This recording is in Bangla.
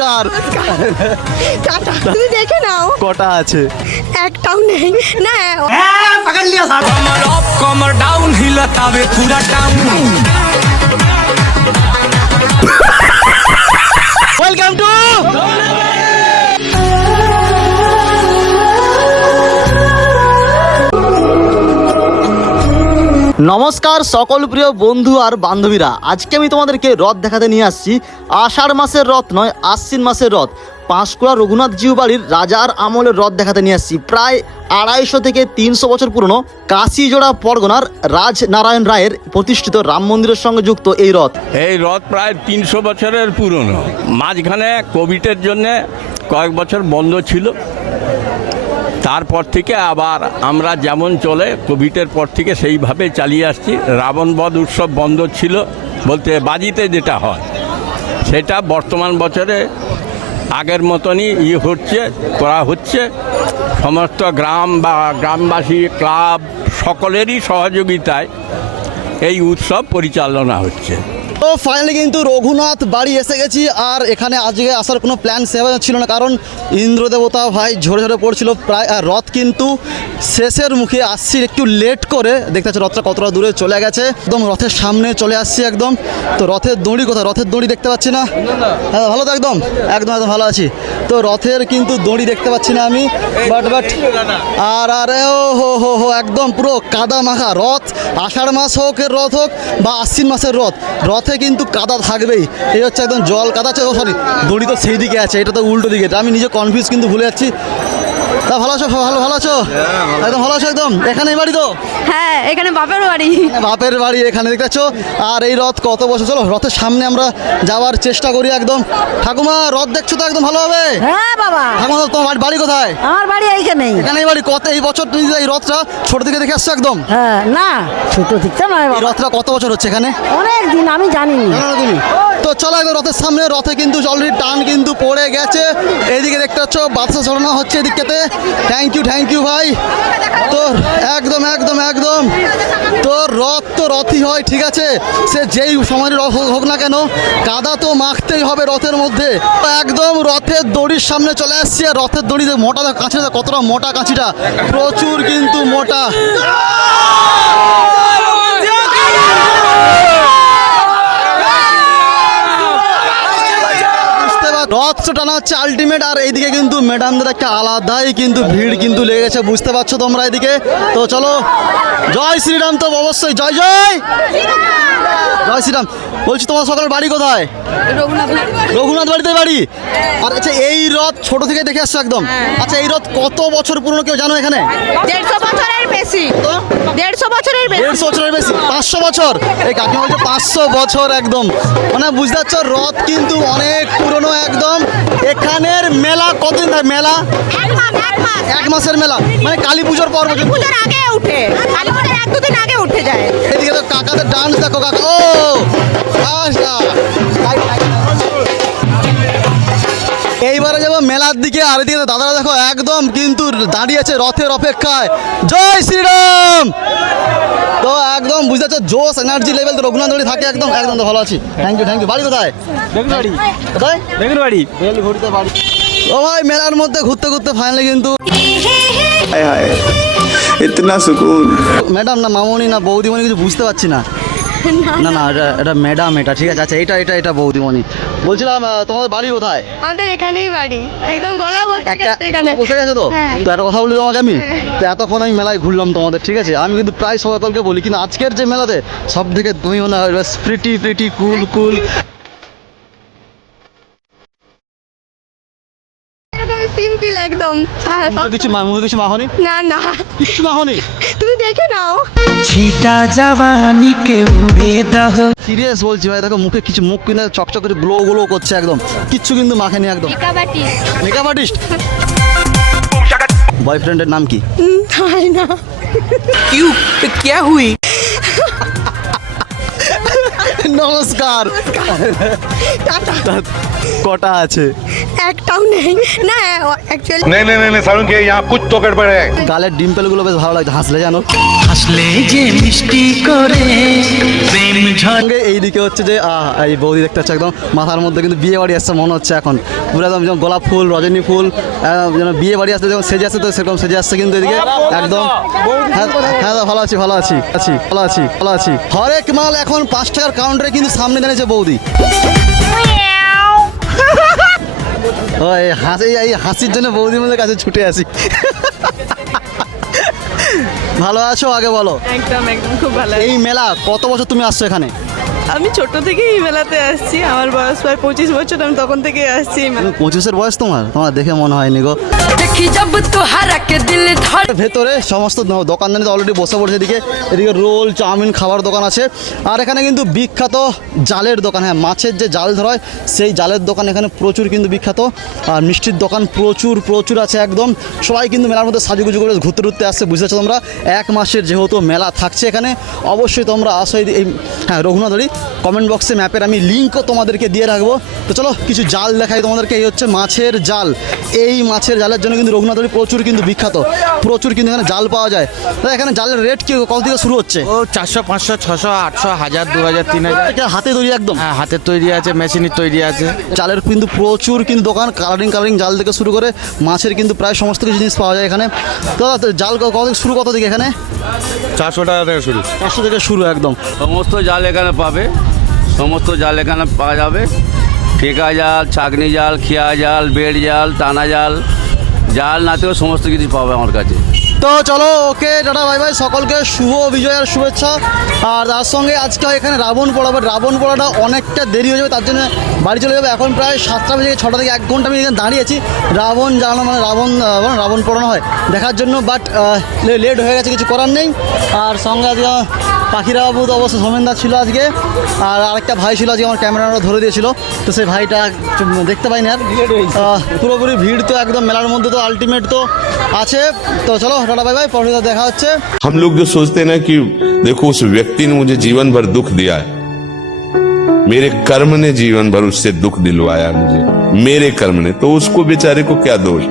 চমৎকার টাটা তুমি দেখে নাও। কটা আছে? একটাও নেই। না পাকাল লিয়া সাহেব কমর আপ কমর ডাউন হিল তাবে পুরা টাউন ওয়েলকাম টু নমস্কার সকল প্রিয় বন্ধু আর বান্ধবীরা। আজকে আমি তোমাদেরকে রথ দেখাতে নিয়ে আসছি। আষাঢ় মাসের রথ নয়, আশ্বিন মাসের রথ। পাঁশকুড়া রঘুনাথ বাড়ির রাজার আমলের রথ দেখাতে নিয়ে আসছি। প্রায় আড়াইশো থেকে তিনশো বছর পুরনো কাশিজোড়া পরগনার রাজনারায়ণ রায়ের প্রতিষ্ঠিত রাম মন্দিরের সঙ্গে যুক্ত এই রথ। এই রথ প্রায় তিনশো বছরের পুরনো। মাঝখানে কোভিডের জন্য কয়েক বছর বন্ধ ছিল। তারপর থেকে আবার আমরা যেমন চলে, কোভিডের পর থেকে সেইভাবে চালিয়ে আসছি। রাবণ বধ উৎসব বন্ধ ছিল বলতে বাজিতে যেটা হয়, সেটা বর্তমান বছরে আগের মতনই ইয়ে হচ্ছে, করা হচ্ছে। সমস্ত গ্রাম বা গ্রামবাসী, ক্লাব সকলেরই সহযোগিতায় এই উৎসব পরিচালনা হচ্ছে। তো ফাইনালি কিন্তু রঘুনাথ বাড়ি এসে গেছি, আর এখানে আজকে আসার কোনো প্ল্যান সেভাবে ছিল না, কারণ ইন্দ্রদেবতা ভাই ঝরে ঝরে পড়ছিল প্রায়, আর রথ কিন্তু শেষের মুখে আসছি একটু লেট করে। দেখতে পাচ্ছি রথটা কতটা দূরে চলে গেছে, একদম রথের সামনে চলে আসছি একদম। তো রথের দড়ি কোথায়? রথের দড়ি দেখতে পাচ্ছি না। হ্যাঁ ভালো তো একদম? একদম একদম ভালো আছি। তো রথের কিন্তু দড়ি দেখতে পাচ্ছি না আমি বাট বাট আর আর ও, হো হো হো, একদম পুরো কাদা মাখা রথ। আষাঢ় মাস হোক, এর রথ হোক, বা আশ্বিন মাসের রথ। রথে কিন্তু কাদা থাকবেই। এই হচ্ছে একদম জল কাদা আছে। ও সরি দড়ি তো সেই দিকে আছে, এটা তো উল্টো দিকে। আমি নিজে কনফিউজ কিন্তু ভুলে যাচ্ছি। তা ভালো আছো? ভালো ভালো আছো? একদম ভালো আছো একদম? এখানেই বাড়ি তো? হ্যাঁ এখানে বাপের বাড়ি। বাপের বাড়ি এখানে দেখতে পাচ্ছ। আর এই রথ কত বছর? চলো রথের সামনে আমরা যাওয়ার চেষ্টা করি একদম। ঠাকুমা রথ দেখছ তো একদম ভালো হবে হ্যাঁ বাবা। ঠাকুমা তোমার বাড়ি- কোথায়? আমার বাড়ি এইখানেই। এখানেই বাড়ি কত এই বছর তুমি এই রথটা ছোট থেকে দেখে আসছো একদম? হ্যাঁ না ছোট দিকটা নয় রথটা কত বছর হচ্ছে এখানে? অনেক দিন আমি জানিনি। জানো না তুমি? তো চলো একদম রথের সামনে, রথে কিন্তু অলরেডি টান কিন্তু পড়ে গেছে। এইদিকে দেখতে পাচ্ছ বাদশা ছড়ানো হচ্ছে এদিকটাতে। থ্যাংক ইউ থ্যাংক ইউ ভাই। তো একদম একদম একদম। তো রথ তো রথই হয়, ঠিক আছে? সে যেই সময় রথ হোক- না কেন, কাদা তো মাখতেই হবে রথের মধ্যে। একদম রথের দড়ির সামনে চলে আসছি, আর রথের দড়ি যে মোটা কাঁচিটা, কতটা মোটা কাঁচিটা? প্রচুর কিন্তু মোটা বুঝতে পার রথ তো টানা হচ্ছে আলটিমেট আর এইদিকে কিন্তু ম্যাডামদের একটা আলাদাই কিন্তু ভিড় কিন্তু লেগে গেছে বুঝতে পারছ তোমরা এদিকে? তো চলো জয় শ্রীরাম তো অবশ্যই জয় জয়! জয় শ্রীরাম বলছি তোমার সকালের বাড়ি কোথায়? রঘুনাথ বাড়িতে বাড়ি? আর আচ্ছা এই রথ ছোট থেকে দেখে আসছো একদম? আচ্ছা এই রথ কত বছর পুরনো কেউ জানো এখানে? দেড়শো বছরের বেশি? দেড়শো বছরের বেশি। দেড়শো বছরের বেশি? পাঁচশো বছর? এই কাকিমা বলছে পাঁচশো বছর একদম। মানে বুঝতে পারছ রথ কিন্তু অনেক পুরনো একদম। এখানের মেলা কতদিন থাকে? মেলা? এক মাস এক মাস। এক মাসের মেলা। মানে কালী পুজোর পর পুজোর আগে উঠে। কালী পুজোর এক দুদিন আগে উঠে যায়। এদিকে তো কাকাদের ডান্স দেখো কাকা। ও! আচ্ছা এইবারে যাব মেলার দিকে আর এদিকে দাদারা দেখো একদম কিন্তু দাঁড়িয়ে আছে রথের অপেক্ষায়। জয় শ্রীরাম! তো একদম বুঝতে পারছ জোশ এনার্জি লেভেল তো রঘুনাথ থাকে একদম একদম ভালো আছি। থ্যাংক ইউ থ্যাংক ইউ বাড়ি কোথায়? কোথায়? বাড়ি। ও ভাই মেলার মধ্যে ঘুরতে ঘুরতে ফাইনালি কিন্তু ইতনা সুকুন। ম্যাডাম না মামনি না বৌদিমণি কিছু বুঝতে পারছি না। না না এটা এটা ম্যাডাম এটা ঠিক আছে। আচ্ছা এটা এটা এটা বৌদিমণি। বলছিলাম আহ, তোমাদের বাড়ি কোথায়? আমাদের এখানেই বাড়ি। একদম গলা বলতে এখানে। বসে গেছে তো? হ্যাঁ। তো একটা কথা বলি তোমাকে আমি? তো এতক্ষণ আমি মেলায় ঘুরলাম তোমাদের ঠিক আছে? আমি কিন্তু প্রায় সকলকে বলি কিন্তু আজকের যে মেলাতে সব থেকে তুমি মনে হয় pretty pretty cool cool simple একদম হ্যাঁ, কিছু কিছু মাহনি না না। কিছু মাহনি দেখে নাও ছিটা জওয়ানিকে উড়ে দাও সিরিয়াস বলছি ভাই দেখো মুখে কিছু মুখ কিনে চকচক করে গ্লো গ্লো করছে একদম কিচ্ছু কিন্তু মাখেনি একদম মেকআপ আর্টিস্ট বয়ফ্রেন্ডের নাম কি তাই না क्यों क्या हुई নমস্কার। কটা আছে? একটাও নেই। না অ্যাকচুয়ালি নেই নেই নেই সারুন কে ইয়া কুছ তো কেট পড়ে গালের ডিম্পলগুলো বেশ ভালো লাগে হাসলে জানো? হাসলে যে মিষ্টি করে প্রেম ঝরে এইদিকে হচ্ছে যে এই বৌদি দেখতে হচ্ছে একদম মাথার মধ্যে কিন্তু বিয়ে বাড়ি আসছে মনে হচ্ছে এখন। পুরো একদম যেমন গোলাপ ফুল রজনী ফুল যেন বিয়ে বাড়ি আসছে যেমন সেজে আসছে তো সেরকম সেজে আসছে কিন্তু এদিকে। একদম। হ্যাঁ হ্যাঁ ভালো আছি ভালো আছি আছি ভালো আছি ভালো আছি। হরেক মাল এখন পাঁচ টাকার কাউন্টারে কিন্তু সামনে দাঁড়িয়েছে বৌদি। ওই হাসি এই হাসির জন্য বৌদির মধ্যে কাছে ছুটে আসি। ভালো আছো আগে বলো। একদম একদম খুব ভালো এই মেলা কত বছর তুমি আসছো এখানে? আমি ছোট থেকেই এই মেলাতে আসছি আমার বয়স প্রায় পঁচিশ বছর আমি তখন থেকে আসছি এই মেলা পঁচিশের বয়স তোমার? তোমার দেখে মনে হয়নি গো। দেখি জব তোহারা কে দিল ধর। ভেতরে সমস্ত দ- দোকানদানি অলরেডি বসে পড়েছে এদিকে। এদিকে রোল চাউমিন খাবার দোকান আছে। আর এখানে কিন্তু বিখ্যাত জালের দোকান হ্যাঁ মাছের যে জাল ধরা হয় সেই জালের দোকান এখানে প্রচুর কিন্তু বিখ্যাত। আর মিষ্টির দোকান প্রচুর প্রচুর আছে একদম। সবাই কিন্তু মেলার মধ্যে সাজুগুজু করে ঘুরতে ঘুরতে আসছে বুঝতে পারছ তোমরা? এক মাসের যেহেতু মেলা থাকছে এখানে অবশ্যই তোমরা আসো এই এই হ্যাঁ রঘুনাথরি কমেন্ট বক্সে ম্যাপের আমি লিঙ্কও তোমাদেরকে দিয়ে রাখব। তো চলো কিছু জাল দেখাই তোমাদেরকে। এই হচ্ছে মাছের জাল। এই মাছের জালের জন্য কিন্তু রঘুনাথরি প্রচুর কিন্তু বিখ্যাত। প্রচুর কিন্তু এখানে জাল পাওয়া যায়। তাহলে এখানে জালের রেট কি? কত থেকে শুরু হচ্ছে? ও চারশো পাঁচশো ছশো আটশো হাজার দু হাজার তিন হাজার। হাতে তৈরি একদম? হ্যাঁ হাতের তৈরি আছে মেশিনের তৈরি আছে। জালের কিন্তু প্রচুর কিন্তু দোকান কালারিং কালারিং জাল থেকে শুরু করে মাছের কিন্তু প্রায় সমস্ত কিছু জিনিস পাওয়া যায় এখানে। তো জাল কত শুরু কত থেকে এখানে? চারশো টাকা থেকে শুরু। চারশো থেকে শুরু একদম। সমস্ত জাল এখানে পাবে। সমস্ত জাল এখানে পাওয়া যাবে। ঠেকা জাল ছাগনি জাল খিয়া জাল বেড জাল টানা জাল জাল নাতেও সমস্ত কিছু পাবে আমার কাছে। তো চলো ওকে টাটা ভাই ভাই সকলকে শুভ বিজয়ের শুভেচ্ছা। আর তার সঙ্গে আজকে এখানে রাবণ পড়াবে রাবণ পড়াটা অনেকটা দেরি হয়ে যাবে তার জন্য বাড়ি চলে যাবে। এখন প্রায় সাতটা বেজে ছটা থেকে এক ঘণ্টা আমি এখানে দাঁড়িয়েছি রাবণ জ্বালানো মানে রাবণ আহ, রাবণ পড়ানো হয় দেখার জন্য বাট লেট হয়ে গেছে কিছু করার নেই। আর সঙ্গে আজকে পাখিরা বাবু তো অবশ্য সোমেনদা ছিল আজকে আর আরেকটা ভাই ছিল আজকে আমার ক্যামেরাটা ধরে দিয়েছিল তো সেই ভাইটা চুপ- দেখতে পাইনি আর আহ, পুরোপুরি ভিড় তো একদম মেলার মধ্যে তো আলটিমেট তো আছে তো চলো টাটা বাই বাই পরে দেখা হচ্ছে हम लोग जो सोचते हैं ना कि देखो उस व्यक्ति ने मुझे जीवन भर दुख दिया है मेरे कर्म ने जीवन भर उससे दुख दिलवाया मुझे मेरे कर्म ने तो उसको बेचारे को क्या दोष